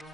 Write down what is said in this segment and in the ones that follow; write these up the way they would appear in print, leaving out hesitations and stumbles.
One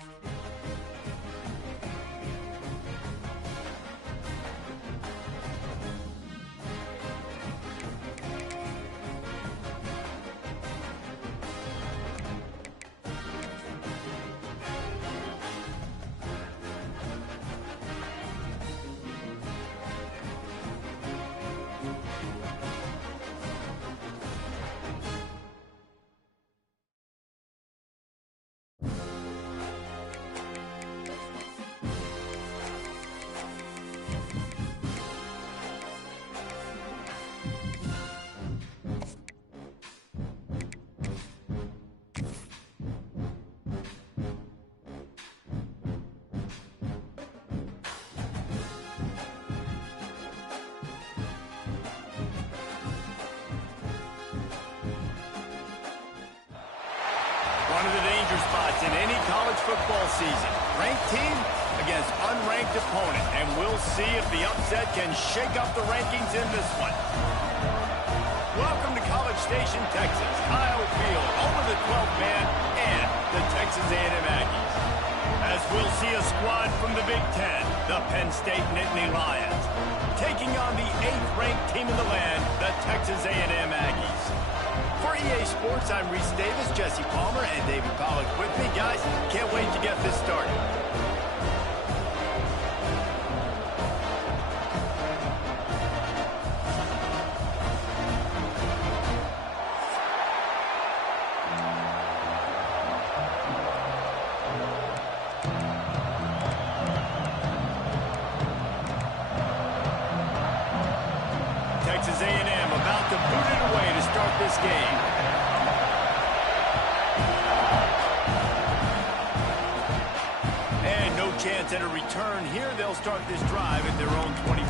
of the danger spots in any college football season. Ranked team against unranked opponent. And we'll see if the upset can shake up the rankings in this one. Welcome to College Station, Texas. Kyle Field, over the 12th man, and the Texas A&M Aggies. As we'll see a squad from the Big Ten, the Penn State Nittany Lions, taking on the 8th-ranked team in the land, the Texas A&M Aggies. For EA Sports, I'm Reese Davis, Jesse Palmer, and David Pollack with me. Guys, can't wait to get this started. Texas A&M about to boot it away to start this game. And no chance at a return here. They'll start this drive at their own 25.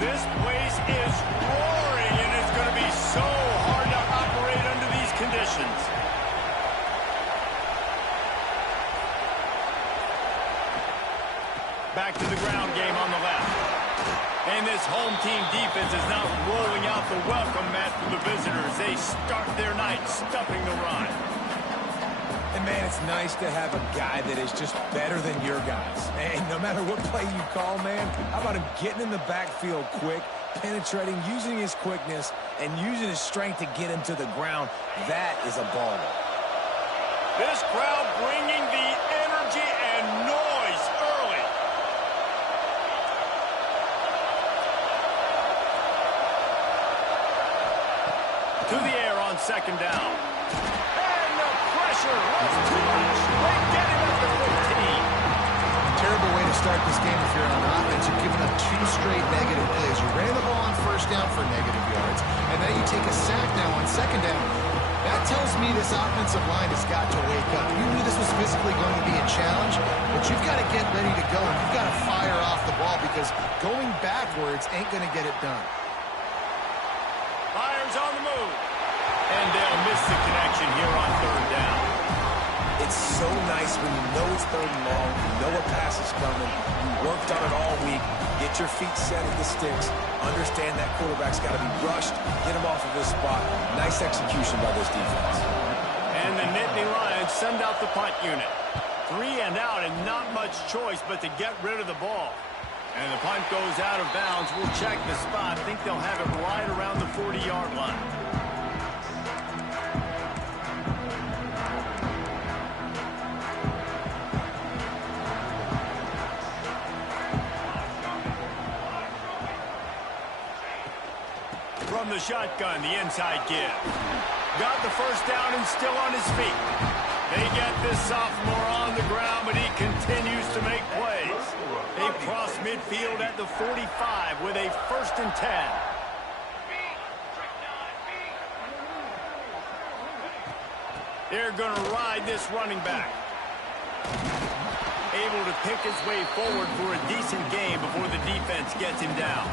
This place is roaring, and it's going to be so hard to operate under these conditions. Back to the ground game on the left. And this home team defense is now rolling out the welcome mat for the visitors. They start their night stuffing the run. And, man, it's nice to have a guy that is just better than your guys. And no matter what play you call, man, how about him getting in the backfield quick, penetrating, using his quickness, and using his strength to get him to the ground. That is a baller. This crowd bringing the energy and noise early. To the air on second down. And the pressure was too much. They get him at the 15. Terrible way to start this game if you're on offense. You're giving up 2 straight negative plays. You ran the ball on first down for negative yards, and now you take a sack now on second down. That tells me this offensive line has got to wake up. You knew this was physically going to be a challenge, but you've got to get ready to go, and you've got to fire off the ball because going backwards ain't going to get it done. Fires on the move. And they'll miss the connection here on third down. It's so nice when you know it's third and long, you know a pass is coming, you worked on it all week, get your feet set at the sticks, understand that quarterback's got to be rushed, get him off of his spot. Nice execution by this defense. And the Nittany Lions send out the punt unit. 3 and out and not much choice but to get rid of the ball. And the punt goes out of bounds. We'll check the spot. I think they'll have it right around the 40-yard line. From the shotgun, the inside give. Got the first down and still on his feet. They get this sophomore on the ground, but he continues to make plays. They cross midfield at the 45 with a 1st and 10. They're going to ride this running back. Able to pick his way forward for a decent game before the defense gets him down.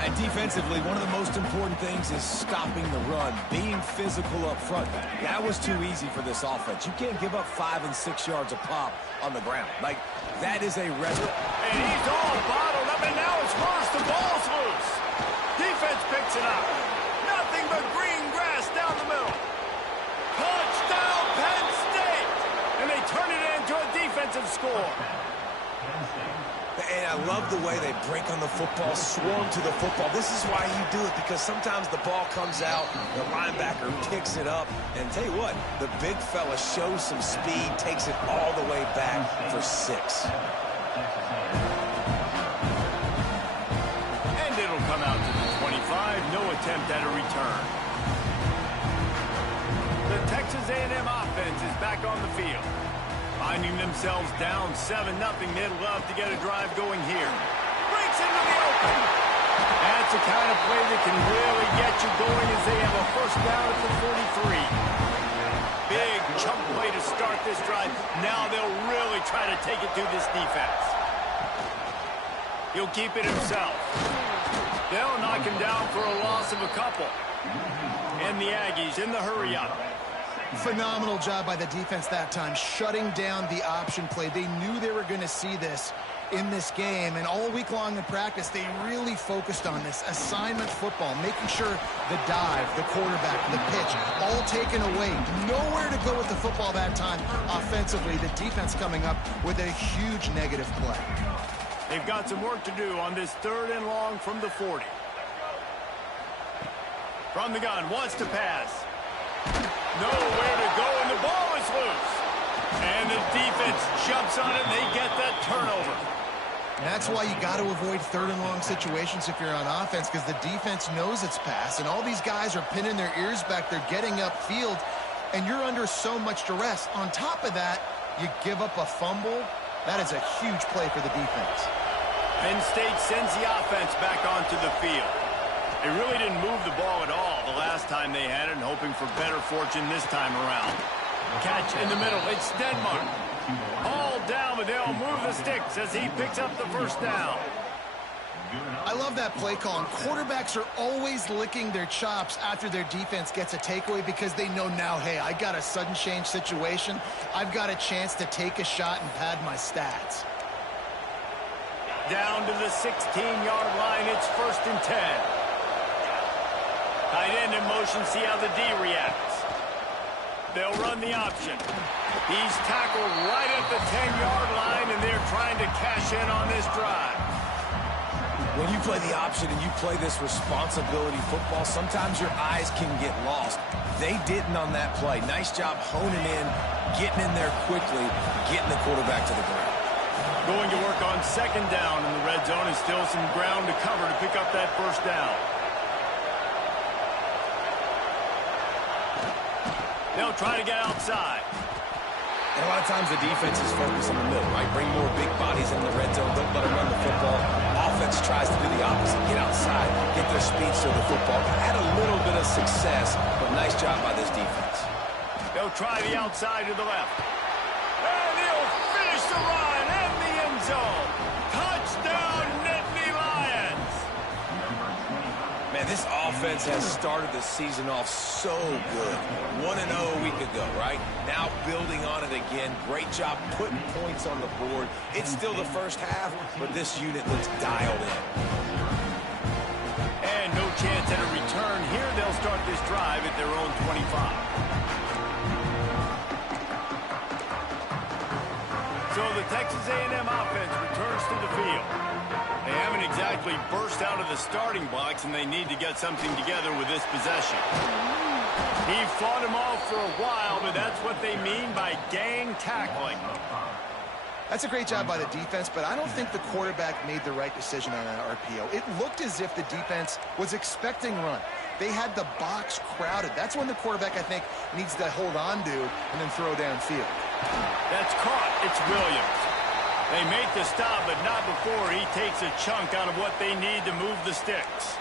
And defensively, one of the most important things is stopping the run, being physical up front. That was too easy for this offense. You can't give up 5 and 6 yards a pop on the ground. Like, that is a record. And he's all bottled up, and now it's score. And I love the way they break on the football, swarm to the football. This is why you do it, because sometimes the ball comes out, the linebacker picks it up, and tell you what, the big fella shows some speed, takes it all the way back for 6. And it'll come out to the 25, no attempt at a return. The Texas A&M offense is back on the field. Finding themselves down 7-0, they'd love to get a drive going here. Breaks into the open. That's the kind of play that can really get you going as they have a first down at the 43. Big chunk play to start this drive. Now they'll really try to take it to this defense. He'll keep it himself. They'll knock him down for a loss of a couple. And the Aggies in the hurry-up. Phenomenal job by the defense that time, shutting down the option play. They knew they were going to see this in this game, and all week long in practice, they really focused on this assignment football, making sure the dive, the quarterback, the pitch, all taken away. Nowhere to go with the football that time offensively. The defense coming up with a huge negative play. They've got some work to do on this 3rd and long from the 40. From the gun, wants to pass. Nowhere to go, and the ball is loose. And the defense jumps on it, and they get that turnover. And that's why you got to avoid 3rd and long situations if you're on offense, because the defense knows it's pass, and all these guys are pinning their ears back. They're getting upfield, and you're under so much duress. On top of that, you give up a fumble. That is a huge play for the defense. Penn State sends the offense back onto the field. They really didn't move the ball at all the last time they had it, and hoping for better fortune this time around. Catch in the middle. It's Denmark. All down, but they'll move the sticks as he picks up the first down. I love that play call. And quarterbacks are always licking their chops after their defense gets a takeaway, because they know now, hey, I got a sudden change situation. I've got a chance to take a shot and pad my stats. Down to the 16-yard line. It's 1st and 10. Tight end in motion, see how the D reacts. They'll run the option. He's tackled right at the 10-yard line, and they're trying to cash in on this drive. When you play the option and you play this responsibility football, sometimes your eyes can get lost. They didn't on that play. Nice job honing in, getting in there quickly, getting the quarterback to the ground. Going to work on 2nd down in the red zone, and still some ground to cover to pick up that first down. They'll try to get outside. And a lot of times the defense is focused in the middle, right? Bring more big bodies in the red zone. Don't let them run the football. Offense tries to do the opposite. Get outside. Get their speed to the football. Had a little bit of success, but nice job by this defense. They'll try the outside to the left. And he'll finish the run in the end zone. Touchdown, Nittany Lions. Man, this offense has started the season off so good. 1-0 a week ago, right? Now building on it again. Great job putting points on the board. It's still the first half, but this unit looks dialed in. And no chance at a return here. They'll start this drive at their own 25. So the Texas A&M offense returns to the field. They haven't exactly burst out of the starting blocks, and they need to get something together with this possession. He fought him off for a while, but that's what they mean by gang tackling. That's a great job by the defense, but I don't think the quarterback made the right decision on that RPO. It looked as if the defense was expecting run. They had the box crowded. That's when the quarterback, I think, needs to hold on to and then throw downfield. That's caught. It's Williams. They make the stop, but not before he takes a chunk out of what they need to move the sticks.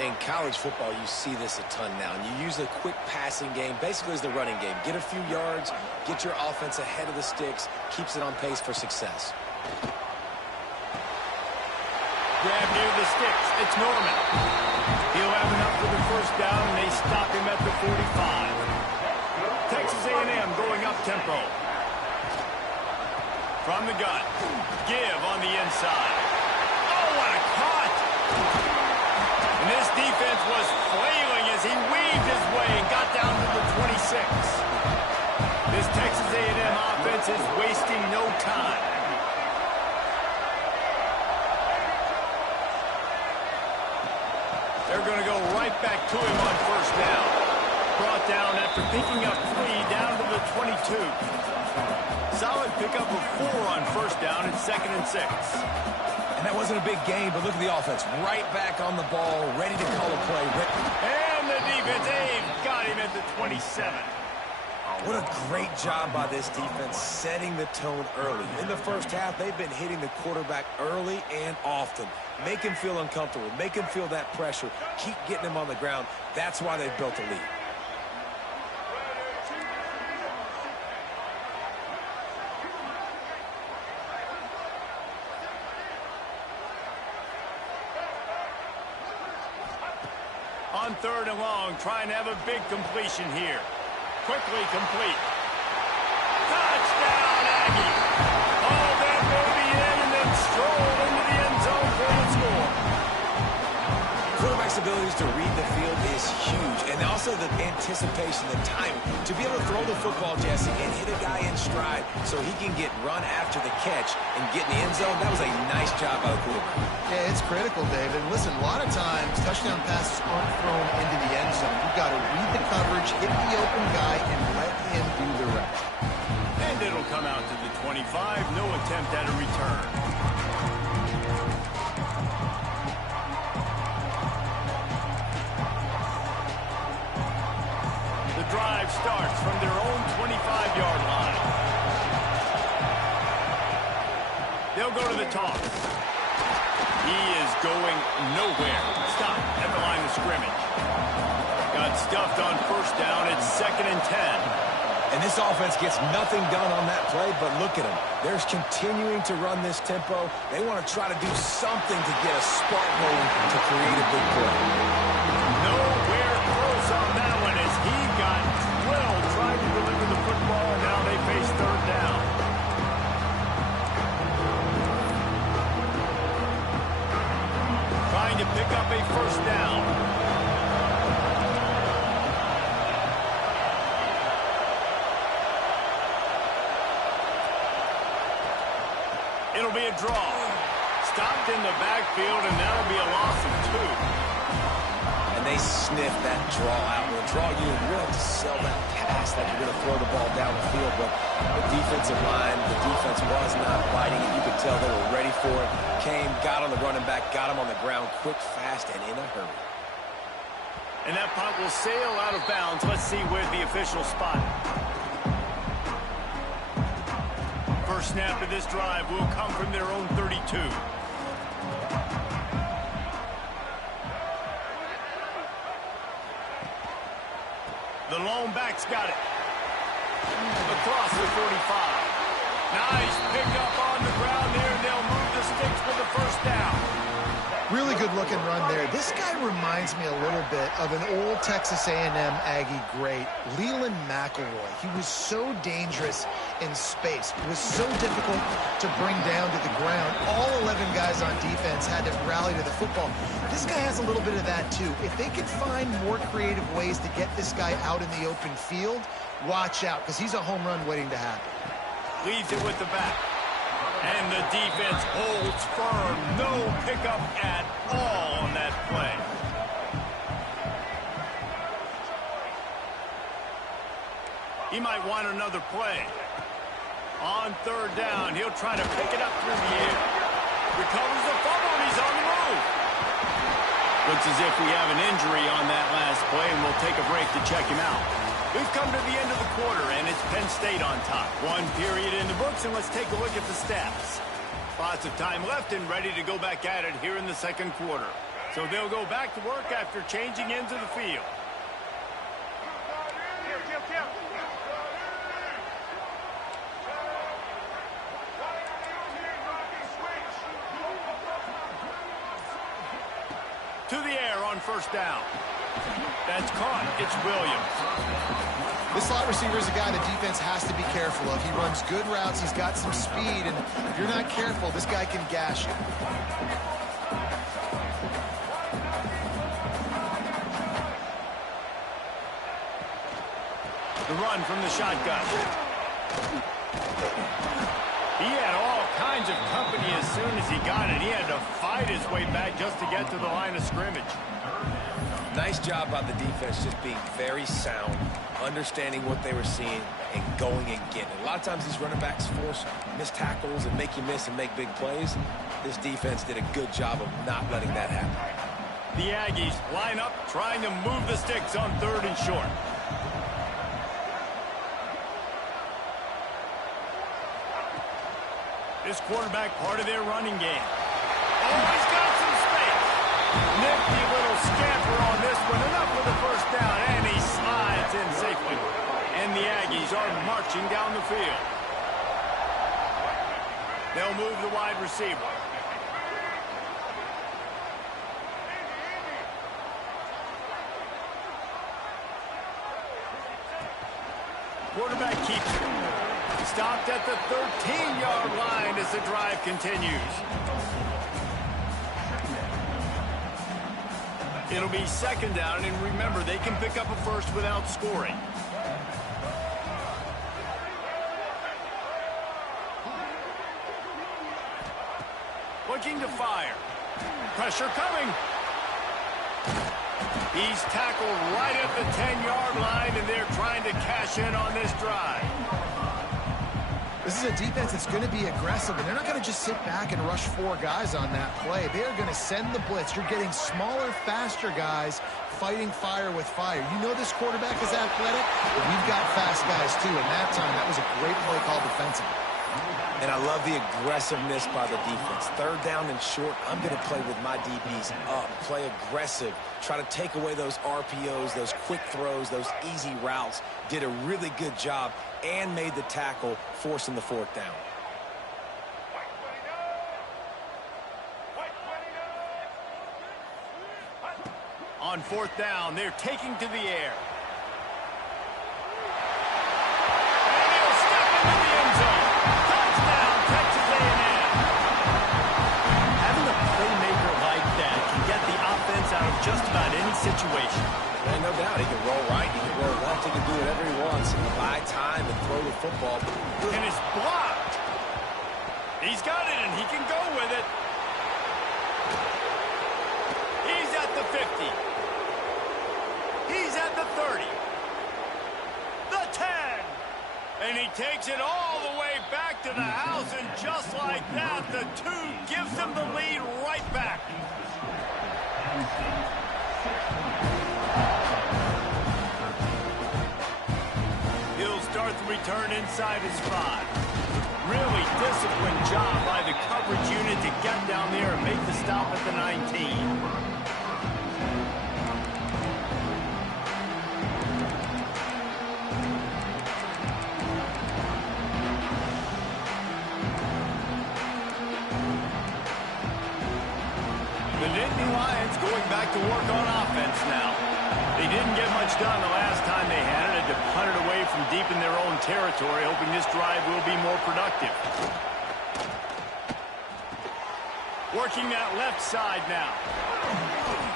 In college football, you see this a ton now. And you use a quick passing game, basically as the running game. Get a few yards, get your offense ahead of the sticks, keeps it on pace for success. Grab near the sticks. It's Norman. He'll have enough for the first down, and they stop him at the 45. Texas A&M going up tempo. From the gun. Give on the inside. Oh, what a cut! And this defense was flailing as he weaved his way and got down to the 26. This Texas A&M offense defense is wasting no time. They're going to go right back to him on first down. Brought down after picking up 3 down to the 22. Solid pickup of 4 on first down and 2nd and 6. And that wasn't a big gain, but look at the offense. Right back on the ball, ready to call a play. And the defense, got him at the 27. What a great job by this defense setting the tone early. In the first half, they've been hitting the quarterback early and often. Make him feel uncomfortable. Make him feel that pressure. Keep getting him on the ground. That's why they've built a lead. On 3rd and long, trying to have a big completion here. Quickly complete. Touchdown, Aggie. All that baby in and then stroll into the end zone for the score. Quarterback's abilities to read the field is huge, and also the anticipation, the timing. To be able to throw the football, Jesse, and hit a guy in stride so he can get run after the catch and get in the end zone, that was a nice job by the quarterback. Yeah, it's critical, David. Listen, a lot of times, touchdown passes aren't thrown into the end zone. You've got to read the coverage, hit the open guy, and let him do the rest. And it'll come out to the 25. No attempt at a return. The drive starts from their own 25-yard line. They'll go to the toss. He is going nowhere. Stop at the line of scrimmage. Got stuffed on first down. It's 2nd and 10. And this offense gets nothing done on that play, but look at them. They're continuing to run this tempo. They want to try to do something to get a spark going to create a big play. Nowhere close on that one as he got drilled trying to deliver the football. Now they face 3rd down. Trying to pick up a first down. It'll be a draw. Stopped in the backfield, and that'll be a loss of 2. And they sniff that draw out. With a draw, you really have to sell that pass that you're going to throw the ball down the field. But the defensive line, the defense was not biting it. You could tell they were ready for it. Came, got on the running back, got him on the ground quick, fast, and in a hurry. And that punt will sail out of bounds. Let's see where the official spot. First snap of this drive will come from their own 32. The lone back's got it. Across the 45. Nice pickup on the ground there, and they'll move the sticks for the first down. Really good looking run there. This guy reminds me a little bit of an old Texas A&M Aggie great, Leland McElroy. He was so dangerous in space. It was so difficult to bring down to the ground. All 11 guys on defense had to rally to the football. This guy has a little bit of that too. If they can find more creative ways to get this guy out in the open field, watch out, because he's a home run waiting to happen. Leaves it with the back. And the defense holds firm. No pickup at all on that play. He might want another play. On 3rd down, he'll try to pick it up through the air. Recovers the fumble, and he's on the move. Looks as if we have an injury on that last play, and we'll take a break to check him out. We've come to the end of the quarter, and it's Penn State on top. 1 period in the books, and let's take a look at the stats. Lots of time left and ready to go back at it here in the 2nd quarter. So they'll go back to work after changing into the field. To the air on first down. That's caught. It's Williams. This slot receiver is a guy the defense has to be careful of. He runs good routes. He's got some speed, and if you're not careful, this guy can gash you. The run from the shotgun. He had all kinds of company as soon as he got it. He had to fight his way back just to get to the line of scrimmage. Nice job by the defense just being very sound, understanding what they were seeing, and going and getting it. A lot of times these running backs force missed tackles and make you miss and make big plays. This defense did a good job of not letting that happen. The Aggies line up, trying to move the sticks on 3rd and short. This quarterback part of their running game. Oh, he's got some space. Nifty little scamper on this one. Enough with the first down, and he slides in safely. And the Aggies are marching down the field. They'll move the wide receiver. Quarterback keeps it. Stopped at the 13-yard line as the drive continues. It'll be 2nd down, and remember, they can pick up a first without scoring. Looking to fire. Pressure coming. He's tackled right at the 10-yard line, and they're trying to cash in on this drive. This is a defense that's going to be aggressive, and they're not going to just sit back and rush 4 guys on that play. They are going to send the blitz. You're getting smaller, faster guys fighting fire with fire. You know this quarterback is athletic, but we've got fast guys too. And that time, that was a great play call defensively. And I love the aggressiveness by the defense. 3rd down and short, I'm going to play with my DBs up. Play aggressive. Try to take away those RPOs, those quick throws, those easy routes. Did a really good job and made the tackle, forcing the 4th down. On 4th down, they're taking to the air. And he'll step into the end zone. Touchdown, Texas A&M. Having a playmaker like that can get the offense out of just about any situation. And no doubt, he can roll right, he can roll left, he can do whatever he wants. He can buy time and throw the football. And it's blocked. He's got it, and he can go with it. He's at the 50. He's at the 30. The 10. And he takes it all the way back to the house, and just like that, the 2 gives him the lead right back. He'll start the return inside his 5. Really disciplined job by the coverage unit to get down there and make the stop at the 19. The Nittany Lions going back to work on offense now. They didn't get much done the last time they had it. Had to punt it away from deep in their own territory, hoping this drive will be more productive. Working that left side now.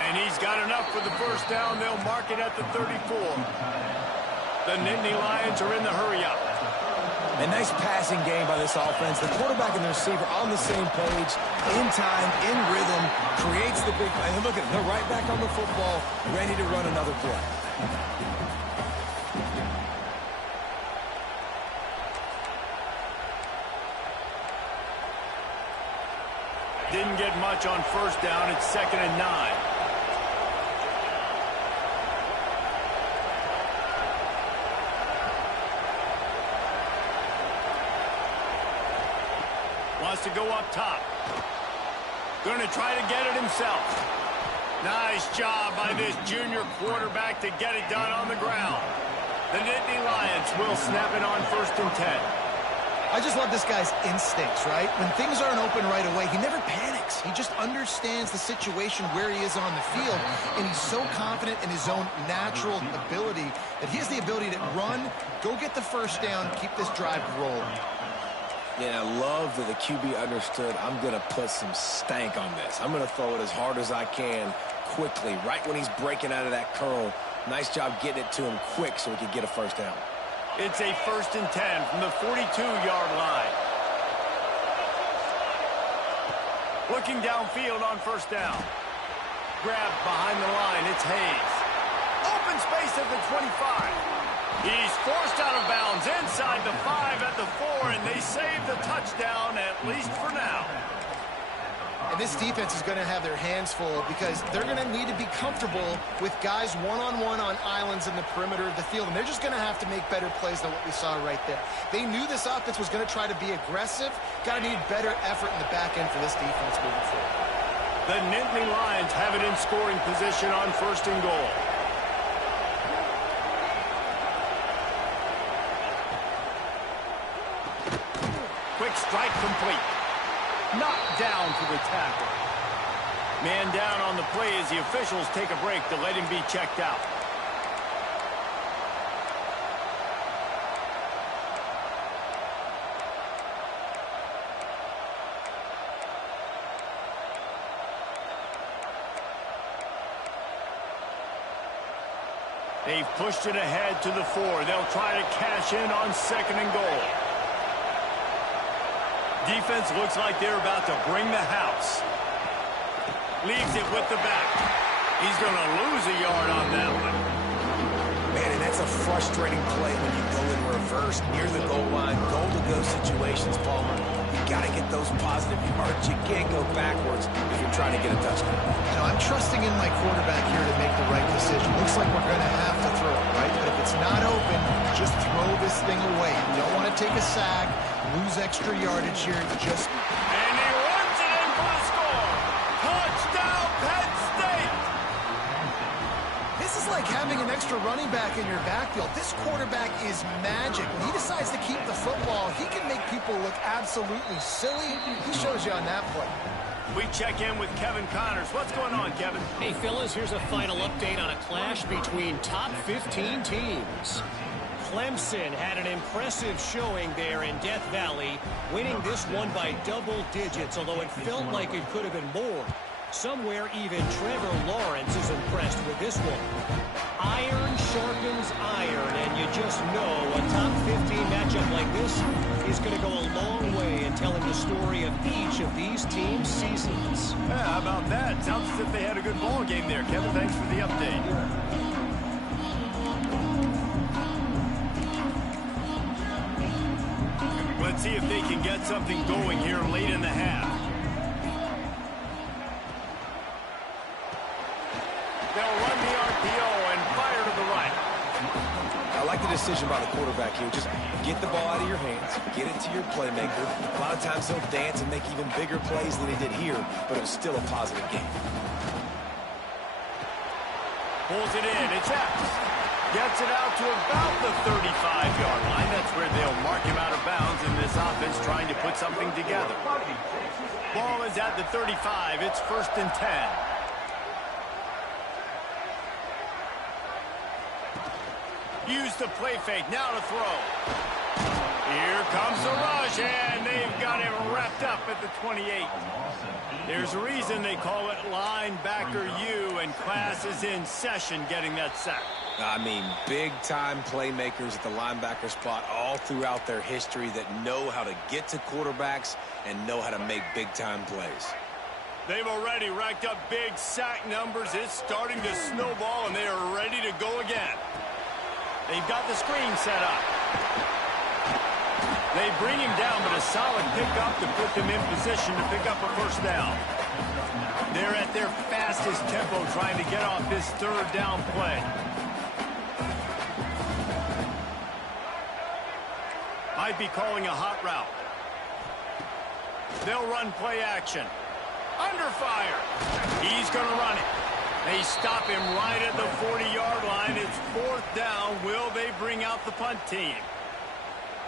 And he's got enough for the first down. They'll mark it at the 34. The Nittany Lions are in the hurry-up. A nice passing game by this offense. The quarterback and the receiver on the same page, in time, in rhythm, creates the big play. And look at it, they're right back on the football, ready to run another play. Didn't get much on first down. It's 2nd and 9. Wants to go up top. Going to try to get it himself. Nice job by this junior quarterback to get it done on the ground. The Nittany Lions will snap it on 1st and 10. I just love this guy's instincts, right? When things aren't open right away, he never panics. He just understands the situation where he is on the field, and he's so confident in his own natural ability that he has the ability to run, go get the first down, keep this drive rolling. Yeah, I love that the QB understood, I'm going to put some stank on this. I'm going to throw it as hard as I can quickly, right when he's breaking out of that curl. Nice job getting it to him quick so he could get a first down. It's a 1st and 10 from the 42-yard line. Looking downfield on first down. Grabbed behind the line. It's Hayes. Open space at the 25. He's forced out of bounds inside the 5 at the 4, and they save the touchdown, at least for now. And this defense is going to have their hands full because they're going to need to be comfortable with guys one-on-one on islands in the perimeter of the field. And they're just going to have to make better plays than what we saw right there. They knew this offense was going to try to be aggressive. Got to need better effort in the back end for this defense moving forward. The Nittany Lions have it in scoring position on first and goal. Quick strike complete. Knocked down for the tackle. Man down on the play as the officials take a break to let him be checked out. They've pushed it ahead to the 4. They'll try to cash in on second and goal. Defense looks like they're about to bring the house. Leaves it with the back. He's going to lose a yard on that one. Man, and that's a frustrating play when you go in reverse near the goal line. Goal-to-go situations, Palmer. You got to get those positive yards. You can't go backwards if you're trying to get a touchdown. You know, I'm trusting in my quarterback here to make the right decision. Looks like we're going to have to throw it, right? But if it's not open, just throw this thing away. You don't want to take a sack, lose extra yardage here. Just... And he runs it in for the score. Touchdown, Penn State. This is like having an extra running back in your backfield. This quarterback is magic. When he decides to keep the football, he can make people look absolutely silly. He shows you on that play. We check in with Kevin Connors. What's going on, Kevin? Hey, fellas, here's a final update on a clash between top 15 teams. Clemson had an impressive showing there in Death Valley, winning this one by double digits, although it felt like it could have been more. Somewhere even Trevor Lawrence is impressed with this one. Iron sharpens iron, and you just know a top 15 matchup like this is going to go a long way in telling the story of each of these teams' seasons. Yeah, how about that? Sounds as if they had a good ball game there. Kevin, thanks for the update. Let's see if they can get something going here late in the half. They'll run the RPO and fire to the right. I like the decision by the quarterback here. Just get the ball out of your hands, get it to your playmaker. A lot of times he'll dance and make even bigger plays than he did here, but it was still a positive game. Pulls it in. It's X. Gets it out to about the 35-yard line. That's where they'll mark him out of bounds in this offense trying to put something together. Ball is at the 35. It's 1st and 10. Use the play fake. Now to throw. Here comes the rush, and they've got him wrapped up at the 28. There's a reason they call it linebacker U, and class is in session getting that sack. I mean, big-time playmakers at the linebacker spot all throughout their history that know how to get to quarterbacks and know how to make big-time plays. They've already racked up big sack numbers. It's starting to snowball, and they are ready to go again. They've got the screen set up. They bring him down, but a solid pickup to put them in position to pick up a first down. They're at their fastest tempo trying to get off this 3rd down play. Might be calling a hot route. They'll run play action. Under fire. He's going to run it. They stop him right at the 40-yard line. It's 4th down. Will they bring out the punt team?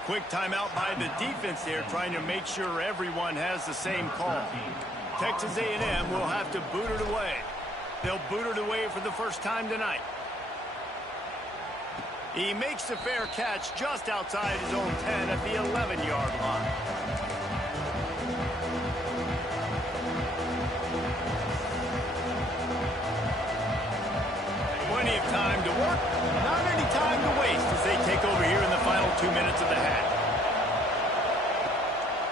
Quick timeout by the defense there, trying to make sure everyone has the same call. Texas A&M will have to boot it away. They'll boot it away for the first time tonight. He makes the fair catch just outside his own 10 at the 11-yard line. Plenty of time to work, not any time to waste as they take over here in the final 2 minutes of the half.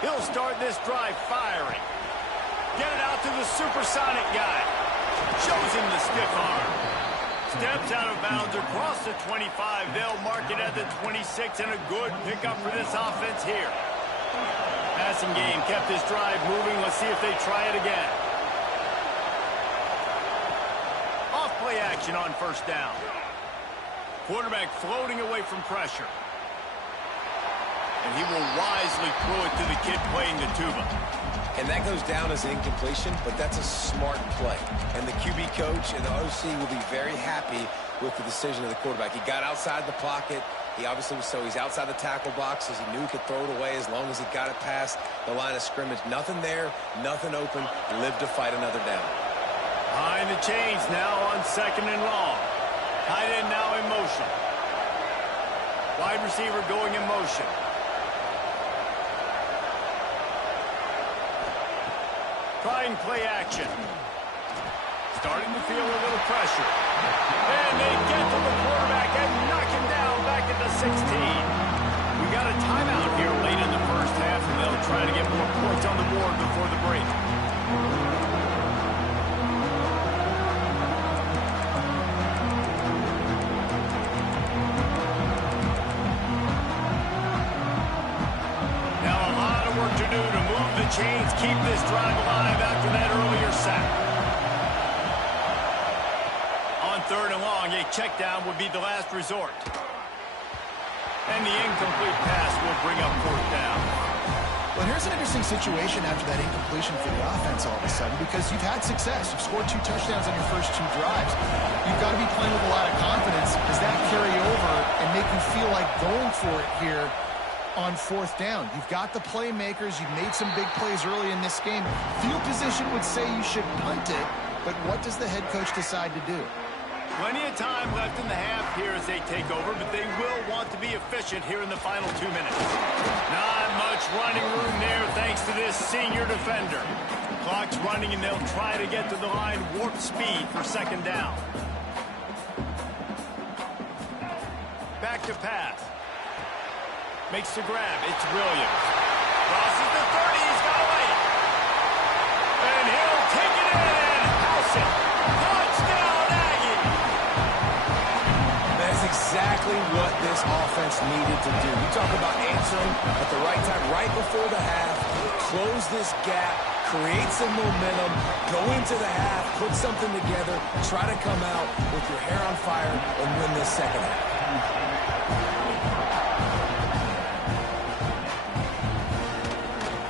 He'll start this drive firing. Get it out to the supersonic guy. Shows him the stiff arm. Steps out of bounds across the 25. They'll mark it at the 26, and a good pickup for this offense here. Passing game kept this drive moving. Let's see if they try it again. Off play action on first down. Quarterback floating away from pressure. And he will wisely throw it to the kid playing the tuba. And that goes down as an incompletion, but that's a smart play. And the QB coach and the OC will be very happy with the decision of the quarterback. He got outside the pocket. He obviously was he's outside the tackle boxes. He knew he could throw it away as long as he got it past the line of scrimmage. Nothing there, nothing open. Lived to fight another down. Behind the chains now on 2nd and long. Tight end now in motion. Wide receiver going in motion. Trying play action. Starting to feel a little pressure. And they get to the quarterback and knock him down back at the 16. We got a timeout here late in the first half, and they'll try to get more points on the board before the break. Now a lot of work to do to move the chains, keep this drive alive after that earlier sack. 3rd and long, a check down would be the last resort. And the incomplete pass will bring up 4th down. Well, here's an interesting situation after that incompletion for the offense all of a sudden, because you've had success. You've scored 2 touchdowns on your first 2 drives. You've got to be playing with a lot of confidence. Does that carry over and make you feel like going for it here on 4th down? You've got the playmakers. You've made some big plays early in this game. Field position would say you should punt it, but what does the head coach decide to do? Plenty of time left in the half here as they take over, but they will want to be efficient here in the final 2 minutes. Not much running room there thanks to this senior defender. Clock's running, and they'll try to get to the line warp speed for 2nd down. Back to pass. Makes the grab. It's Williams. Crosses the 30. He's got away. And he'll take it in and house it. Touchdown, Aggie. That's exactly what this offense needed to do. You talk about answering at the right time, right before the half, close this gap, create some momentum, go into the half, put something together, try to come out with your hair on fire and win this second half.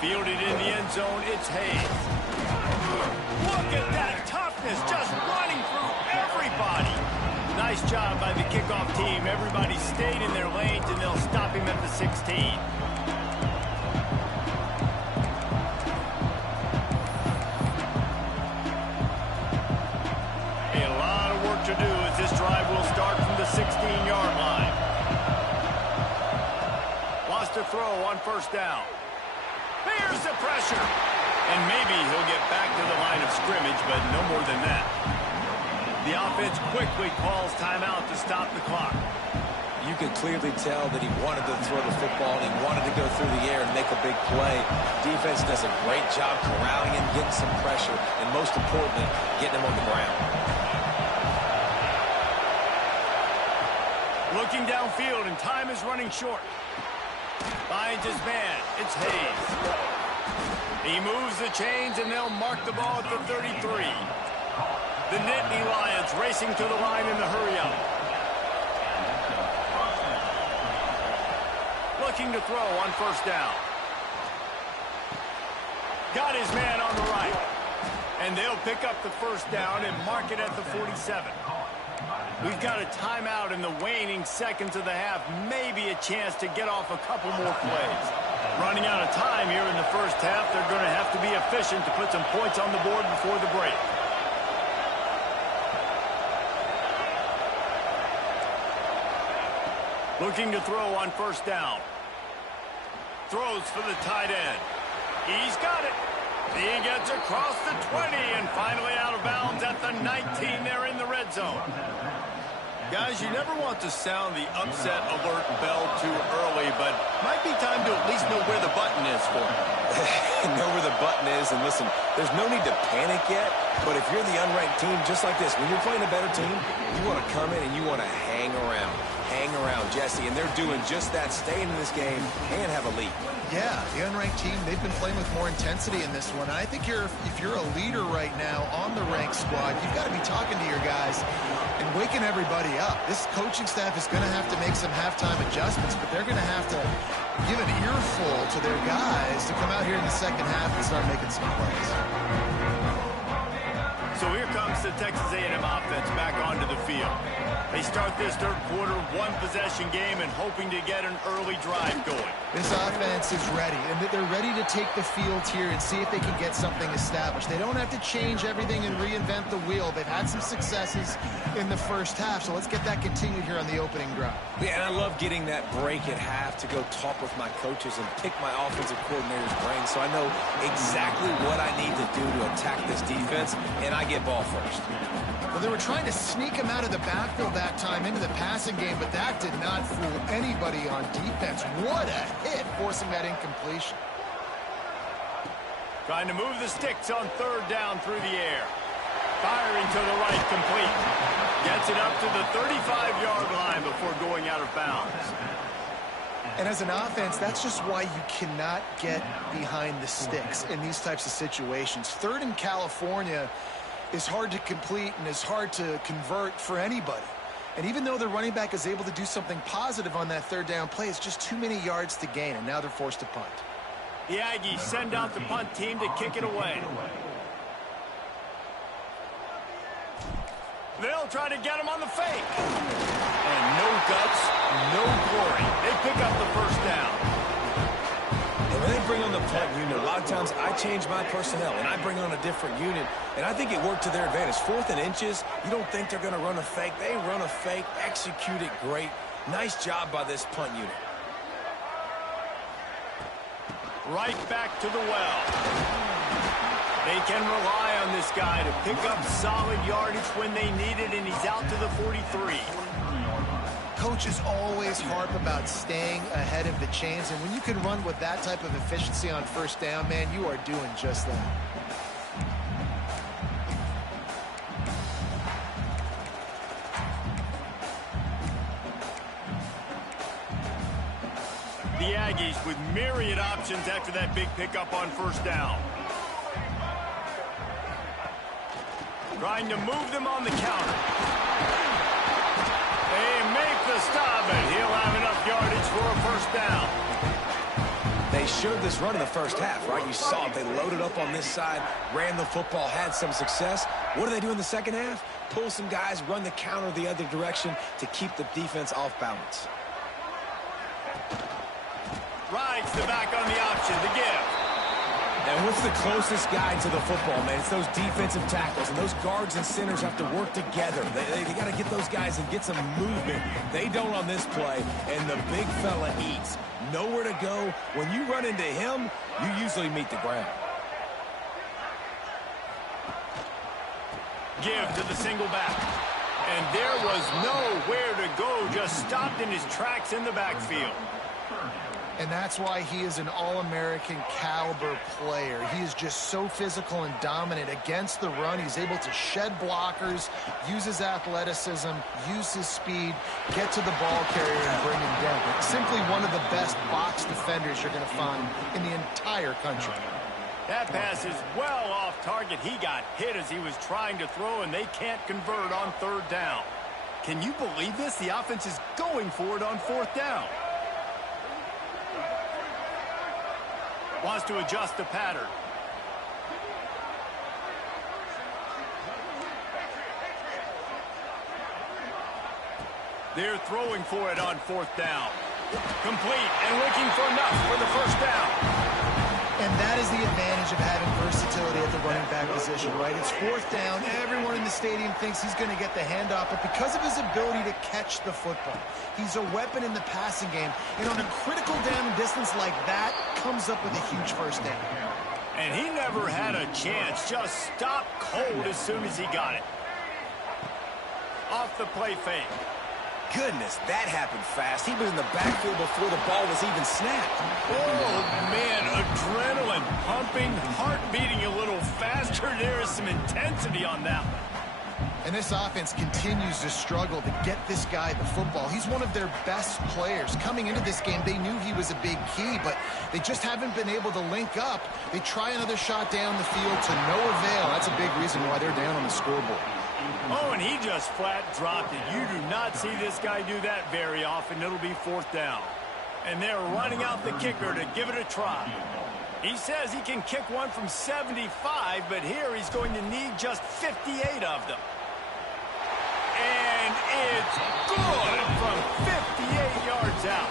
Fielded in the end zone, it's Hayes. Look at that toughness, just running through everybody. Nice job by the kickoff team. Everybody stayed in their lanes, and they'll stop him at the 16. A lot of work to do as this drive will start from the 16-yard line. Lost a throw on 1st down. Here's the pressure. And maybe he'll get back to the line of scrimmage, but no more than that. The offense quickly calls timeout to stop the clock. You could clearly tell that he wanted to throw the football and he wanted to go through the air and make a big play. Defense does a great job corralling him, getting some pressure, and most importantly, getting him on the ground. Looking downfield, and time is running short. Finds his man. It's Hayes. He moves the chains, and they'll mark the ball at the 33. The Nittany Lions racing to the line in the hurry-up. Looking to throw on 1st down. Got his man on the right. And they'll pick up the 1st down and mark it at the 47. We've got a timeout in the waning seconds of the half. Maybe a chance to get off a couple more plays. Running out of time here in the first half. They're going to have to be efficient to put some points on the board before the break. Looking to throw on 1st down. Throws for the tight end. He's got it. He gets across the 20 and finally out of bounds at the 19 there in the red zone. Guys, you never want to sound the upset alert bell too early, but might be time to at least know where the button is for it. Know where the button is, and listen, there's no need to panic yet, but if you're the unranked team, just like this, when you're playing a better team, you want to come in and you want to hang around. Hang around, Jesse, and they're doing just that, staying in this game and have a lead. Yeah, the unranked team, they've been playing with more intensity in this one. And I think if you're a leader right now on the ranked squad, you've got to be talking to your guys and waking everybody up. This coaching staff is going to have to make some halftime adjustments, but they're going to have to give an earful to their guys to come out here in the second half and start making some plays. So here comes the Texas A&M offense back onto the field. They start this third quarter, one-possession game, and hoping to get an early drive going. This offense is ready, and they're ready to take the field here and see if they can get something established. They don't have to change everything and reinvent the wheel. They've had some successes in the first half, so let's get that continued here on the opening drive. Yeah, and I love getting that break at half to go talk with my coaches and pick my offensive coordinator's brain so I know exactly what I need to do to attack this defense, and I get ball first. Well, they were trying to sneak him out of the backfield that time into the passing game, but that did not fool anybody on defense. What a hit, forcing that incompletion. Trying to move the sticks on third down through the air. Firing to the right, complete. Gets it up to the 35-yard line before going out of bounds. And as an offense, that's just why you cannot get behind the sticks in these types of situations. Third in California is hard to complete and is hard to convert for anybody. And even though the running back is able to do something positive on that third down play, it's just too many yards to gain, and now they're forced to punt. The Aggies send out the punt team to kick it away. They'll try to get him on the fake. And no guts, no glory. They pick up the first down. And when they bring on the punt unit, a lot of times I change my personnel and I bring on a different unit, and I think it worked to their advantage. 4th and inches, you don't think they're going to run a fake. They run a fake, execute it great. Nice job by this punt unit. Right back to the well. They can rely on this guy to pick up solid yardage when they need it, and he's out to the 43. Coaches always harp about staying ahead of the chains, and when you can run with that type of efficiency on first down, man, you are doing just that. The Aggies with myriad options after that big pickup on first down. Trying to move them on the counter. They make the stop, and he'll have enough yardage for a first down. They showed this run in the first half, right? You saw it. They loaded up on this side, ran the football, had some success. What do they do in the second half? Pull some guys, run the counter the other direction to keep the defense off balance. Rides the back on the option, the give. And what's the closest guy to the football, man? It's those defensive tackles, and those guards and centers have to work together. They got to get those guys and get some movement. They don't on this play, and the big fella eats. Nowhere to go. When you run into him, you usually meet the ground. Give to the single back. And there was nowhere to go, just stopped in his tracks in the backfield. And that's why he is an All-American caliber player. He is just so physical and dominant against the run. He's able to shed blockers, use his athleticism, use his speed, get to the ball carrier and bring him down. Simply one of the best box defenders you're going to find in the entire country. That pass is well off target. He got hit as he was trying to throw, and they can't convert on third down. Can you believe this? The offense is going for it on fourth down. Wants to adjust the pattern. They're throwing for it on fourth down. Complete and looking for enough for the first down. And that is the advantage of having versatility at the running back position, right? It's fourth down. Everyone in the stadium thinks he's going to get the handoff, but because of his ability to catch the football, he's a weapon in the passing game. And on a critical down and distance like that, comes up with a huge first down. And he never had a chance. Just stopped cold as soon as he got it. off the play fake. Goodness, that happened fast. He was in the backfield before the ball was even snapped. Oh, man, adrenaline pumping, heart beating a little faster. There is some intensity on that one. And this offense continues to struggle to get this guy the football. He's one of their best players. Coming into this game, they knew he was a big key, but they just haven't been able to link up. They try another shot down the field to no avail. That's a big reason why they're down on the scoreboard. Oh, and he just flat dropped it. You do not see this guy do that very often. It'll be 4th down. And they're running out the kicker to give it a try. He says he can kick one from 75, but here he's going to need just 58 of them. And it's good from 58 yards out.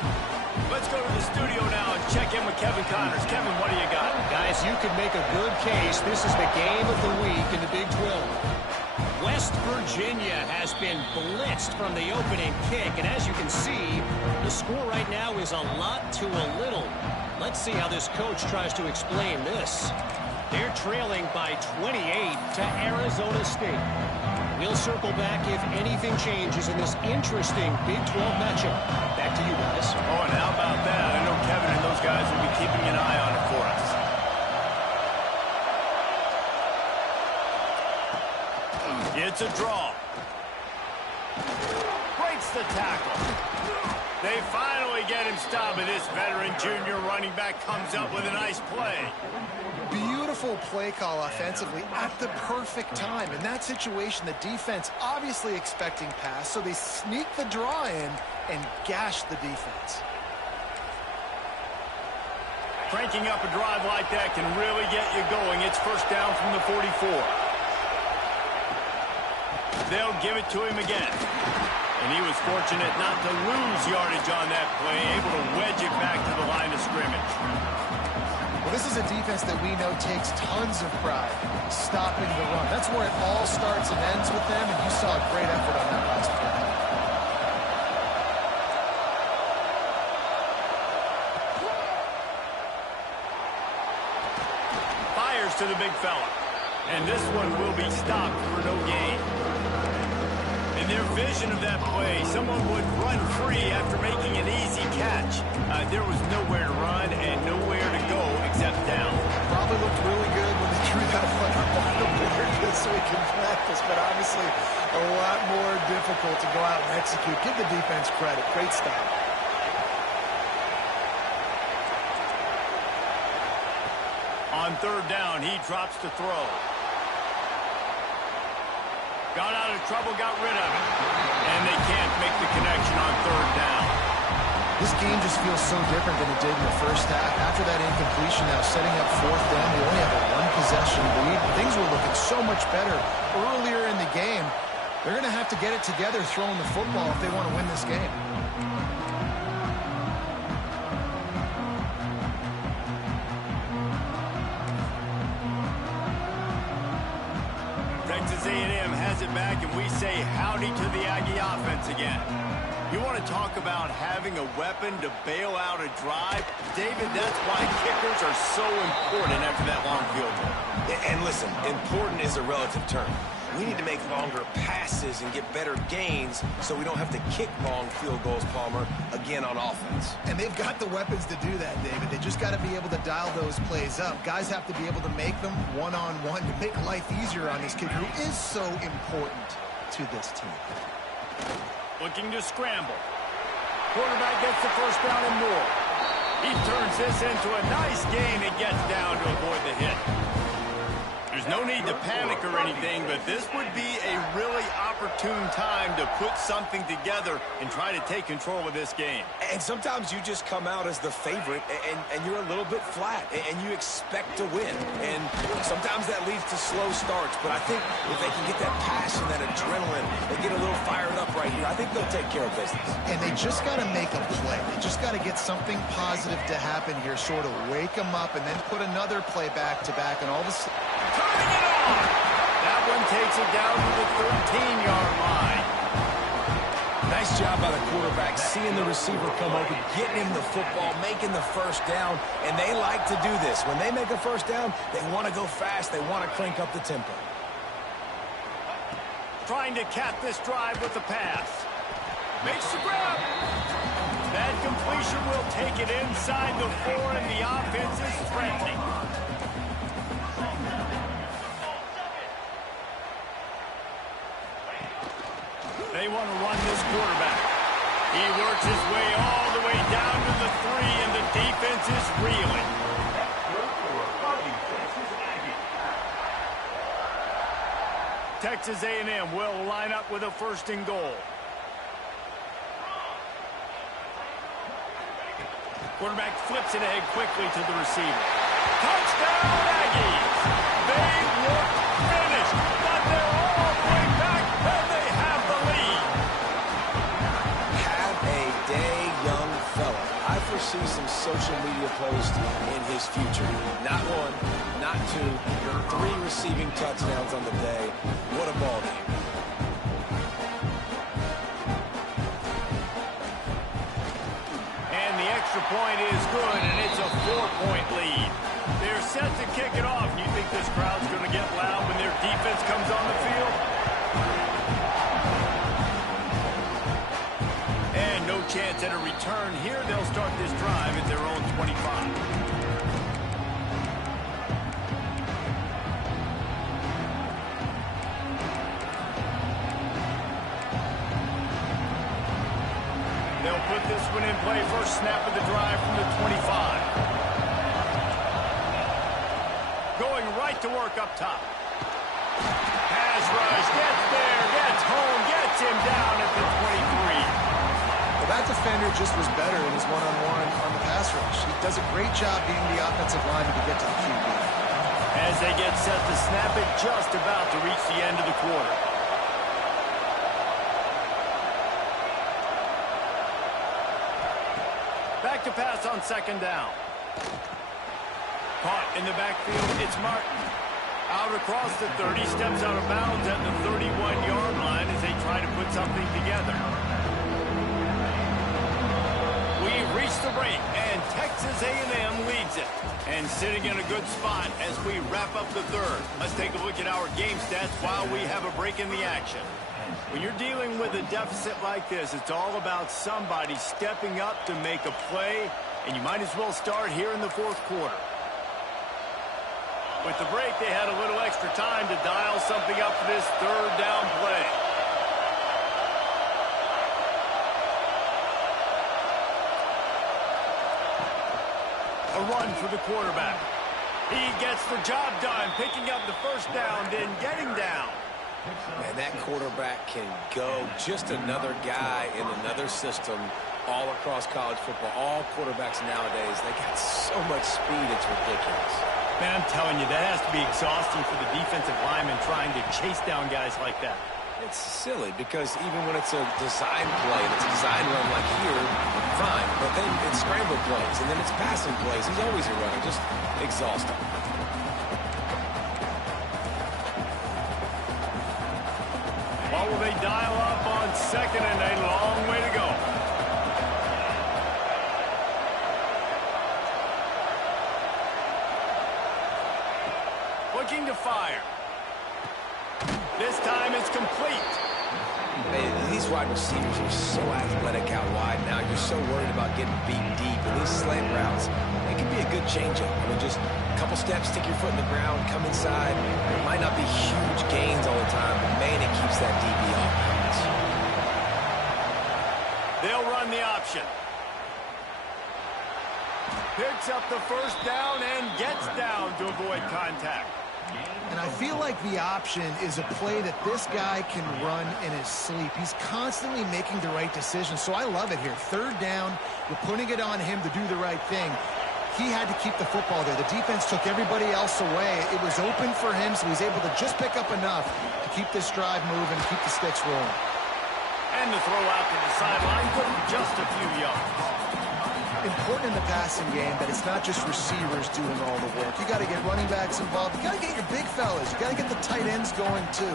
Let's go to the studio now and check in with Kevin Connors. Kevin, what do you got? Guys, you could make a good case. This is the game of the week in the Big 12. West Virginia has been blitzed from the opening kick, and as you can see, the score right now is a lot to a little. Let's see how this coach tries to explain this. They're trailing by 28 to Arizona State. We'll circle back if anything changes in this interesting Big 12 matchup. Back to you guys. Oh, and how about that? I know Kevin and those guys will be keeping an eye on it for us. It's a draw. Breaks the tackle. They finally get him stopped, but this veteran junior running back comes up with a nice play. Beautiful play call offensively at the perfect time. In that situation, the defense obviously expecting pass, so they sneak the draw in and gash the defense. Cranking up a drive like that can really get you going. It's 1st down from the 44. They'll give it to him again. And he was fortunate not to lose yardage on that play, able to wedge it back to the line of scrimmage. Well, this is a defense that we know takes tons of pride stopping the run. That's where it all starts and ends with them, and you saw a great effort on that last play. Fires to the big fella. And this one will be stopped for no gain. In their vision of that play, someone would run free after making an easy catch. There was nowhere to run and nowhere to go except down. Probably looked really good when they threw that one up on the board just so we can practice, but obviously a lot more difficult to go out and execute. Give the defense credit. Great stop. On 3rd down, he drops to throw. Got out of trouble, got rid of it. And they can't make the connection on 3rd down. This game just feels so different than it did in the first half. After that incompletion, now setting up 4th down, they only have a 1-possession lead. Things were looking so much better earlier in the game. They're going to have to get it together throwing the football if they want to win this game. Texas A&M has it back, and we say howdy to the Aggie offense again. You want to talk about having a weapon to bail out a drive? David, that's why kickers are so important after that long field goal. And listen, important is a relative term. We need to make longer passes and get better gains so we don't have to kick long field goals, Palmer, again on offense. And they've got the weapons to do that, David. They just got to be able to dial those plays up. Guys have to be able to make them one-on-one to make life easier on this kicker who is so important to this team. Looking to scramble. Quarterback gets the 1st down and more. He turns this into a nice gain and gets down to avoid the hit. There's no need to panic or anything, but this would be a really opportune time to put something together and try to take control of this game. And sometimes you just come out as the favorite, and you're a little bit flat, and you expect to win. And sometimes that leads to slow starts, but I think if they can get that passion, that adrenaline, they get a little fired up right here, I think they'll take care of business. And they just got to make a play. They just got to get something positive to happen here, sort of wake them up, and then put another play back-to-back, and all of a sudden... Turning it on! That one takes it down to the 13-yard line. Nice job by the quarterback, seeing the receiver come open, getting him the football, making the 1st down, and they like to do this. When they make a 1st down, they want to go fast, they want to crank up the tempo. trying to cap this drive with the pass. Makes the grab. That completion will take it inside the 4, and the offense is threatening. They want to run this quarterback. He works his way all the way down to the 3, and the defense is reeling. Texas A&M will line up with a 1st and goal. Quarterback flips it ahead quickly to the receiver. Touchdown, Aggies! They look finished, but they're all the way back, and they have the lead. Have a day, young fella. I foresee some social media posts in his future. Not 1, not 2, 3 receiving touchdowns on the day. What a ball game. Point is good, and it's a 4-point lead. They're set to kick it off. You think this crowd's going to get loud when their defense comes on the field? And no chance at a return here. They'll start this drive at their own 25. They'll put this one in play. First snap of the drive from the 25. Going right to work up top. Pass rush, gets there, gets home, gets him down at the 23. Well, that defender just was better in his one-on-one on the pass rush. He does a great job being the offensive lineman to get to the QB. As they get set to snap it, just about to reach the end of the quarter. Back to pass on 2nd down. Caught in the backfield, it's Martin. Out across the 30, steps out of bounds at the 31-yard line as they try to put something together. We've reached the break, and Texas A&M leads it. And sitting in a good spot as we wrap up the 3rd. Let's take a look at our game stats while we have a break in the action. When you're dealing with a deficit like this, it's all about somebody stepping up to make a play, and you might as well start here in the 4th quarter. With the break, they had a little extra time to dial something up for this 3rd down play. A run for the quarterback. He gets the job done, picking up the 1st down, then getting down. Man, that quarterback can go. Just another guy in another system all across college football. All quarterbacks nowadays, they got so much speed, it's ridiculous. Man, I'm telling you, that has to be exhausting for the defensive lineman trying to chase down guys like that. It's silly because even when it's a design play and it's a design run like here, fine. But then it's scramble plays and then it's passing plays. He's always a runner, just exhausting. What will they dial up on 2nd and a long way to go? Looking to fire. This time it's complete. Man, these wide receivers are so athletic out wide now. You're so worried about getting beat deep. And these slant routes, it can be a good changeup. I mean, just a couple steps, stick your foot in the ground, come inside. It might not be huge gains all the time, but man, it keeps that DB off balance. They'll run the option. Picks up the 1st down and gets down to avoid contact. And I feel like the option is a play that this guy can run in his sleep. He's constantly making the right decision, so I love it here. 3rd down, you're putting it on him to do the right thing. He had to keep the football there. The defense took everybody else away. It was open for him, so he's able to just pick up enough to keep this drive moving, keep the sticks rolling. And the throw out to the sideline, good for just a few yards. Important in the passing game that it's not just receivers doing all the work. You got to get running backs involved. You got to get your big fellas. You got to get the tight ends going too.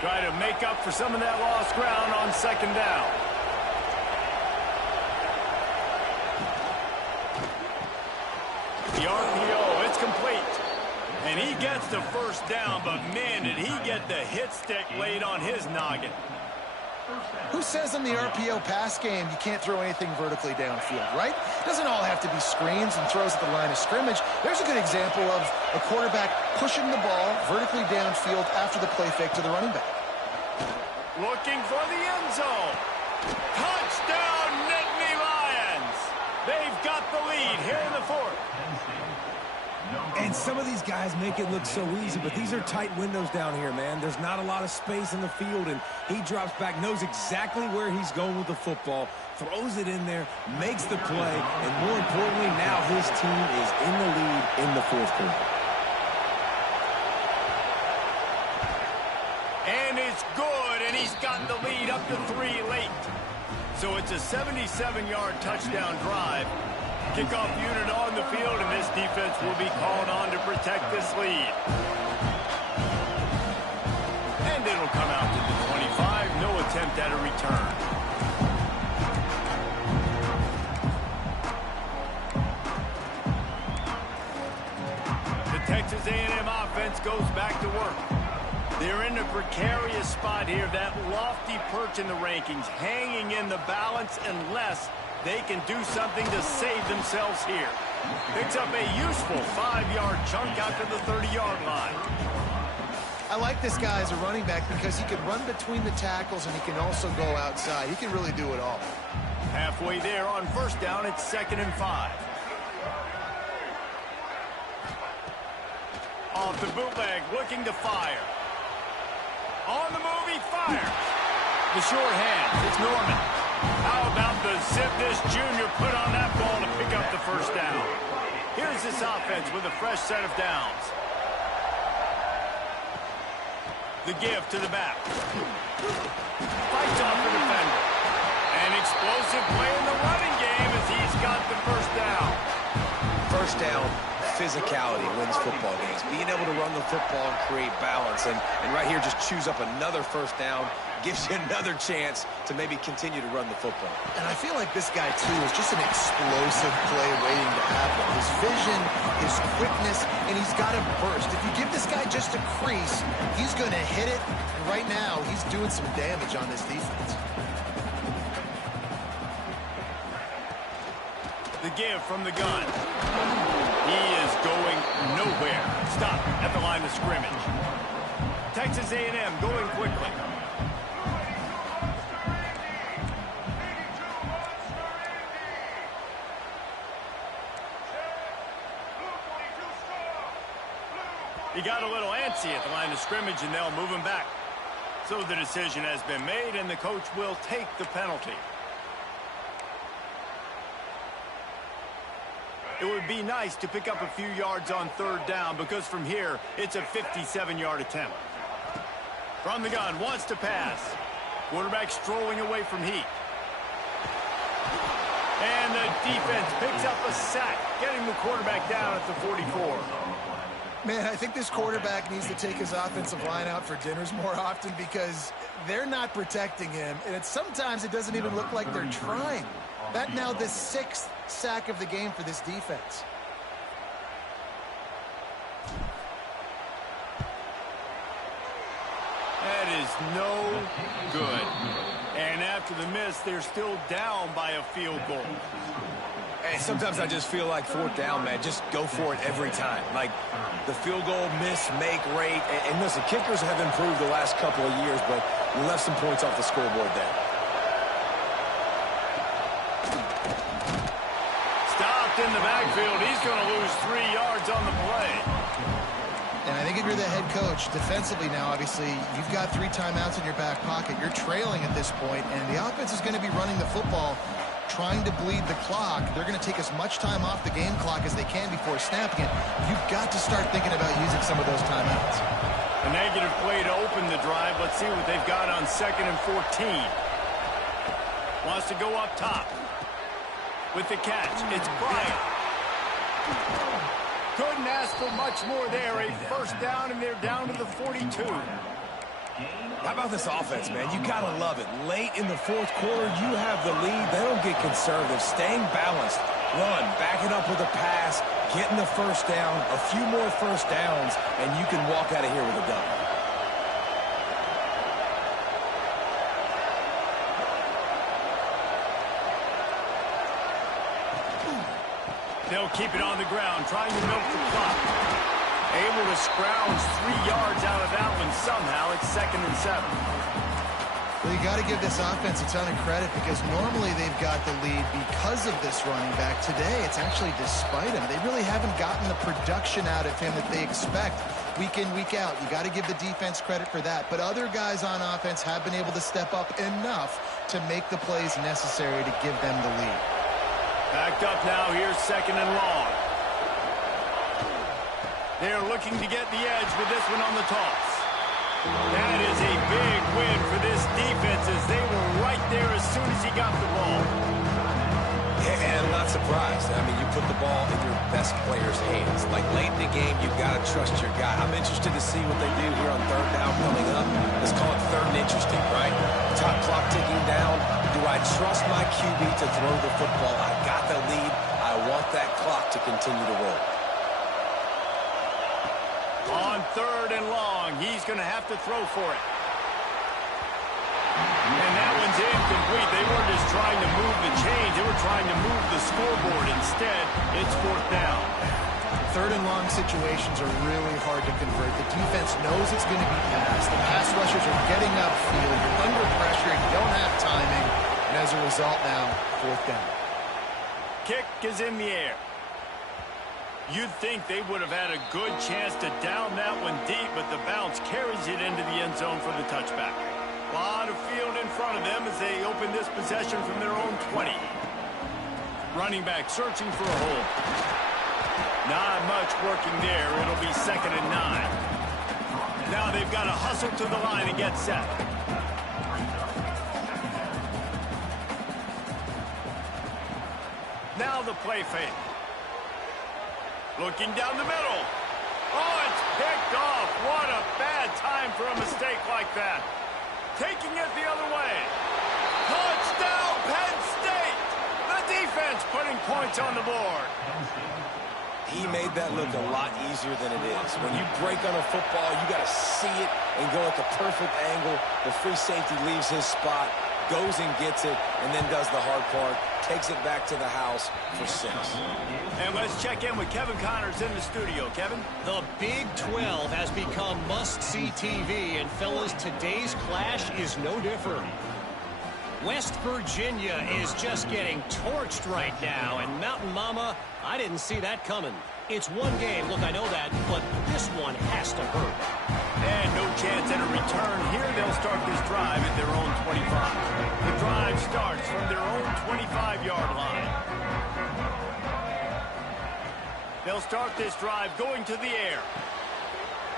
Try to make up for some of that lost ground on 2nd down. The RPO, it's complete. And he gets the first down, but man, did he get the hit stick laid on his noggin. Who says in the RPO pass game you can't throw anything vertically downfield, right? It doesn't all have to be screens and throws at the line of scrimmage. There's a good example of a quarterback pushing the ball vertically downfield after the play fake to the running back. Looking for the end zone. Touchdown, Nittany Lions. They've got the lead here in the fourth. And some of these guys make it look so easy, but these are tight windows down here, man. There's not a lot of space in the field, and he drops back, knows exactly where he's going with the football, throws it in there, makes the play, and more importantly, now his team is in the lead in the fourth quarter. And it's good, and he's got the lead up to 3 late. So it's a 77-yard touchdown drive. Kickoff unit on the field, and this defense will be called on to protect this lead. And it'll come out to the 25. No attempt at a return. The Texas A&M offense goes back to work. They're in a precarious spot here, that lofty perch in the rankings, hanging in the balance unless they can do something to save themselves here. Picks up a useful 5-yard chunk out to the 30-yard line. I like this guy as a running back because he can run between the tackles and he can also go outside. He can really do it all. Halfway there on first down, it's 2nd and 5. Off the bootleg, looking to fire. On the move, he fires. The short hand, it's Norman. How about the zip this junior put on that ball to pick up the first down? Here's this offense with a fresh set of downs. The give to the back. Fights off the defender. An explosive play in the running game as he's got the first down. First down, physicality wins football games. Being able to run the football and create balance. And right here, just choose up another first down. Gives you another chance to maybe continue to run the football. And I feel like this guy, too, is just an explosive play waiting to happen. His vision, his quickness, and he's got a burst. If you give this guy just a crease, he's going to hit it. And right now, he's doing some damage on this defense. The give from the gun. He is going nowhere. Stop at the line of scrimmage. Texas A&M going quickly. He got a little antsy at the line of scrimmage, and they'll move him back. So the decision has been made, and the coach will take the penalty. It would be nice to pick up a few yards on third down because from here, it's a 57-yard attempt. From the gun, wants to pass. Quarterback strolling away from heat. And the defense picks up a sack, getting the quarterback down at the 44. Man, I think this quarterback needs to take his offensive line out for dinners more often because they're not protecting him. And sometimes it doesn't even look like they're trying. That now the 6th sack of the game for this defense. That is no good. And after the miss, they're still down by a field goal. Hey, sometimes I just feel like fourth down, man. Just go for it every time. Like the field goal miss, make rate. And listen, kickers have improved the last couple of years, but you left some points off the scoreboard there. Stopped in the backfield. He's going to lose 3 yards on the play. And I think if you're the head coach, defensively now, obviously, you've got 3 timeouts in your back pocket. You're trailing at this point, and the offense is going to be running the football, trying to bleed the clock. They're going to take as much time off the game clock as they can before snapping it. You've got to start thinking about using some of those timeouts. A negative play to open the drive. Let's see what they've got on 2nd and 14. Wants to go up top. With the catch, it's Bryant. Couldn't ask for much more there. A first down, and they're down to the 42. How about this offense, man? You got to love it. Late in the fourth quarter, you have the lead. They don't get conservative. Staying balanced Run, back it up with a pass, getting the first down, a few more first downs, and you can walk out of here with a dub. They'll keep it on the ground, trying to milk the clock. Able to scrounge 3 yards out of that one somehow. It's 2nd and 7. Well, you got to give this offense a ton of credit because normally they've got the lead because of this running back. Today, it's actually despite him. They really haven't gotten the production out of him that they expect week in, week out. You got to give the defense credit for that. But other guys on offense have been able to step up enough to make the plays necessary to give them the lead. Backed up now, here's 2nd and long. They're looking to get the edge with this one on the toss. That is a big win for this defense as they were right there as soon as he got the ball. And I'm not surprised. I mean, you put the ball in your best player's hands. Like late in the game, you've got to trust your guy. I'm interested to see what they do here on 3rd down coming up. Let's call it 3rd and interesting, right? Top clock ticking down. Do I trust my QB to throw the football? I got the lead. I want that clock to continue to roll. On 3rd and long, he's going to have to throw for it. And that one's incomplete. They weren't just trying to move the chains. They were trying to move the scoreboard. Instead, it's 4th down. 3rd and long situations are really hard to convert. The defense knows it's going to be passed. The pass rushers are getting upfield. You're under pressure. You don't have timing. And as a result now, 4th down. Kick is in the air. You'd think they would have had a good chance to down that one deep, but the bounce carries it into the end zone for the touchback. A lot of field in front of them as they open this possession from their own 20. Running back searching for a hole. Not much working there. It'll be 2nd and 9. Now they've got to hustle to the line and get set. Now the play fake. Looking down the middle. Oh, it's picked off. What a bad time for a mistake like that. Taking it the other way. Touchdown, Penn State. The defense putting points on the board. He made that look a lot easier than it is. When you break on a football, you got to see it and go at the perfect angle. The free safety leaves his spot, goes and gets it, and then does the hard part, takes it back to the house for 6. And let's check in with Kevin Connors in the studio. Kevin? The Big 12 has become must-see TV, and fellas, today's clash is no different. West Virginia is just getting torched right now, and Mountain Mama, I didn't see that coming. It's one game, look, I know that, but this one has to hurt. And no chance at a return here. They'll start this drive at their own 25. The drive starts from their own 25-yard line. They'll start this drive going to the air.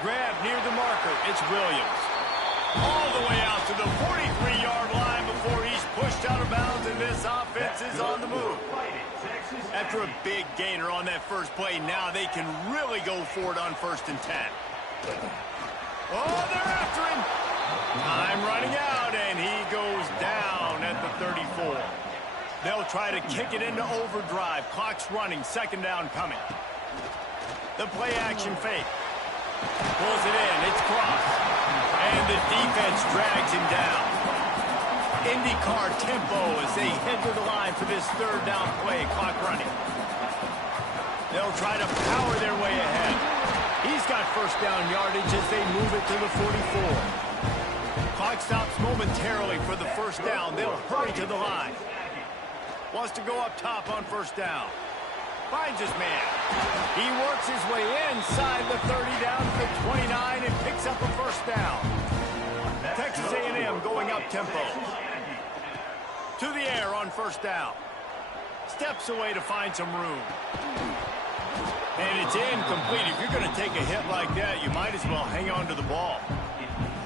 Grab near the marker. It's Williams. All the way out to the 43-yard line before he's pushed out of bounds, and this offense is on the move. After a big gainer on that first play, now they can really go for it on 1st and 10. Oh, they're after him. Time running out, and he goes down at the 34. They'll try to kick it into overdrive. Clock's running. 2nd down coming. The play action fake. Pulls it in. It's crossed. And the defense drags him down. IndyCar tempo as they head to the line for this 3rd down play. Clock running. They'll try to power their way ahead. He's got 1st down yardage as they move it to the 44. Clock stops momentarily for the 1st down. They'll hurry to the line. Wants to go up top on 1st down. Finds his man. He works his way inside the 30 down to the 29 and picks up a 1st down. Texas A&M going up tempo. To the air on 1st down. Steps away to find some room. And it's incomplete. If you're going to take a hit like that, you might as well hang on to the ball.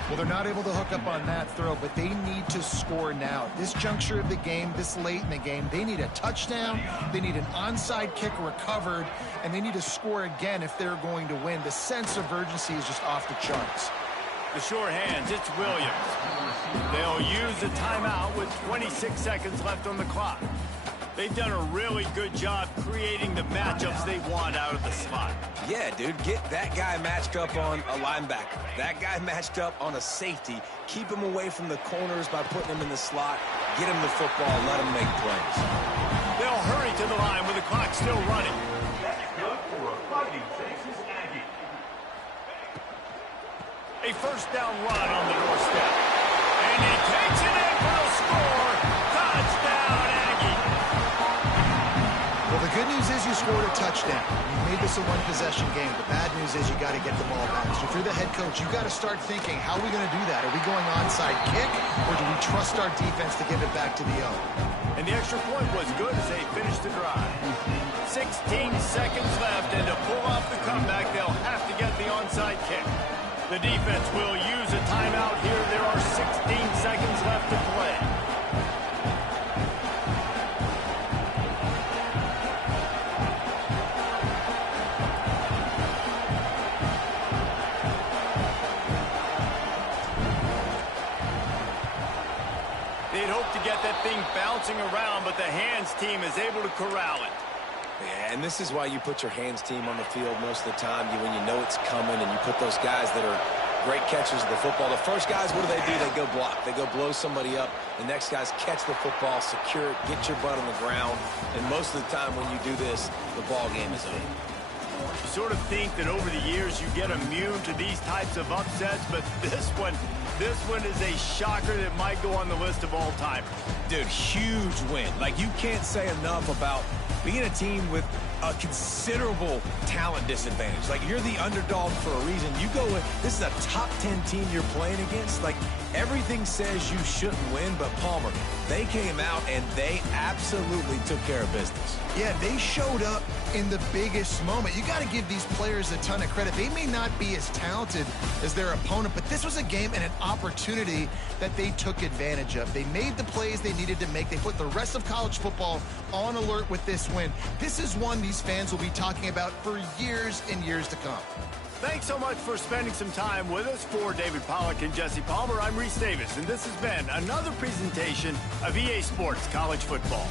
Well, they're not able to hook up on that throw, but they need to score now. This juncture of the game, this late in the game, they need a touchdown, they need an onside kick recovered, and they need to score again if they're going to win. The sense of urgency is just off the charts. The sure hands, it's Williams. They'll use a timeout with 26 seconds left on the clock. They've done a really good job creating the matchups they want out of the slot. Yeah, dude, get that guy matched up on a linebacker. That guy matched up on a safety. Keep him away from the corners by putting him in the slot. Get him the football, let him make plays. They'll hurry to the line with the clock still running. That's good for a Fighting Texas Aggie. A first down run on the doorstep. And he takes it in for the score. Touchdown, Aggie. Well, the good news is you scored a touchdown. You made this a one-possession game. The bad news is you got to get the ball back. So if you're the head coach, you got to start thinking, how are we going to do that? Are we going onside kick, or do we trust our defense to give it back to the O? And the extra point was good as they finished the drive. 16 seconds left, and to pull off the comeback, they'll have to get the onside kick. The defense will use a timeout here. There are 16 seconds left to play. They'd hope to get that thing bouncing around, but the hands team is able to corral it. Yeah, and this is why you put your hands team on the field most of the time. When you know it's coming, and you put those guys that are great catchers of the football. The first guys, what do? They go block. They go blow somebody up. The next guys catch the football, secure it, get your butt on the ground. And most of the time when you do this, the ball game is over. You sort of think that over the years you get immune to these types of upsets, but this one is a shocker that might go on the list of all time. Dude, huge win. Like, you can't say enough about being a team with a considerable talent disadvantage. Like, you're the underdog for a reason. You go with, this is a top 10 team you're playing against. Like, everything says you shouldn't win, but Palmer, they came out and they absolutely took care of business. Yeah, they showed up in the biggest moment. You got to give these players a ton of credit. They may not be as talented as their opponent, but this was a game and an opportunity that they took advantage of. They made the plays they needed to make. They put the rest of college football on alert with this win. This is one these fans will be talking about for years and years to come. Thanks so much for spending some time with us. For David Pollack and Jesse Palmer, I'm Reese Davis, and this has been another presentation of EA Sports College Football.